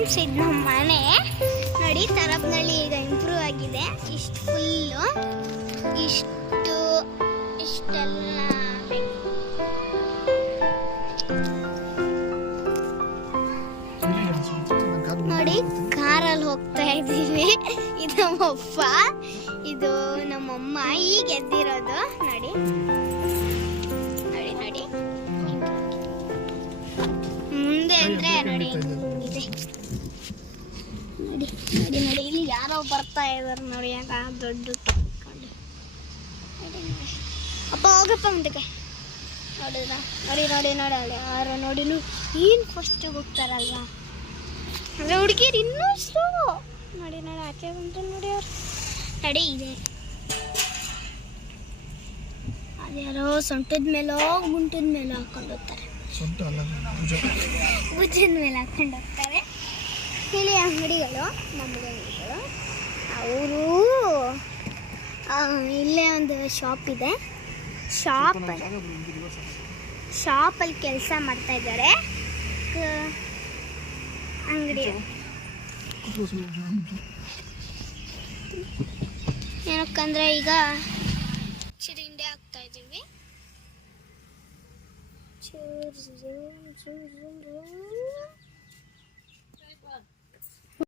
Friends, ಇದು ನಮ್ಮ ಮನೆ ನೋಡಿ. ತರಬ್ನಳ್ಳಿ ಈಗ ಇಂಪ್ರೂವ್ ಆಗಿದೆ. ಇಷ್ಟು ಫುಲ್ಲು ಇಷ್ಟೆಲ್ಲ ನೋಡಿ. ಕಾರಲ್ಲಿ ಹೋಗ್ತಾ ಇದ್ದೀವಿ. ಇದು ನಮ್ಮಪ್ಪ, ಇದು ನಮ್ಮಮ್ಮ ಈಗ ಎದ್ದಿರೋದು ನೋಡಿ. ನೋಡಿ ನೋಡಿ ಮುಂದೆ ಅಂದ್ರೆ ನೋಡಿ ಇದೆ. ನೋಡಿ ನೋಡಿ ನೋಡಿ ಇಲ್ಲಿ ಯಾರೋ ಬರ್ತಾ ಇದಾರೆ ನೋಡಿ. ಯಾಕ ದೊಡ್ಡ ನೋಡಿ ನೋಡಿ. ಅಪ್ಪ ಹೋಗಪ್ಪ ಮುಂದಕ್ಕೆ. ನೋಡಿದ್ರ ನೋಡಿ ನೋಡಿ ನೋಡಿ ಅಲ್ಲಿ ಯಾರು ನೋಡಿ. ಏನು ಫಸ್ಟ್ ಹೋಗ್ತಾರಲ್ವಾ ಅಂದರೆ ಹುಡುಗಿರು ಇನ್ನೂ ಸ್ಲೋ. ನೋಡಿ ನೋಡಿ ಆಚೆ ಬಂತು ನೋಡಿ ಅವ್ರು ನೋಡಿ. ಇದೆ ಅದ್ಯಾರೋ ಸೊಂಟದ ಮೇಲೋ ಗುಂಟದ ಮೇಲೆ ಹಾಕೊಂಡು ಹೋಗ್ತಾರೆ. ಭುಜದ ಮೇಲೆ ಹಾಕೊಂಡು ಹೋಗ್ತಾರೆ. ಇಲ್ಲಿ ಅಂಗಡಿಗಳು, ನಮ್ಮದು ಅಂಗಡಿಗಳು. ಅವರು ಇಲ್ಲೇ ಒಂದು ಶಾಪ್ ಇದೆ. ಶಾಪಲ್ಲಿ ಕೆಲಸ ಮಾಡ್ತಾ ಇದ್ದಾರೆ. ಅಂಗಡಿ ಏನಕ್ಕಂದ್ರೆ ಈಗ ಚಿರಿಂಡೆ ಹಾಕ್ತಾ ಇದ್ದೀವಿ.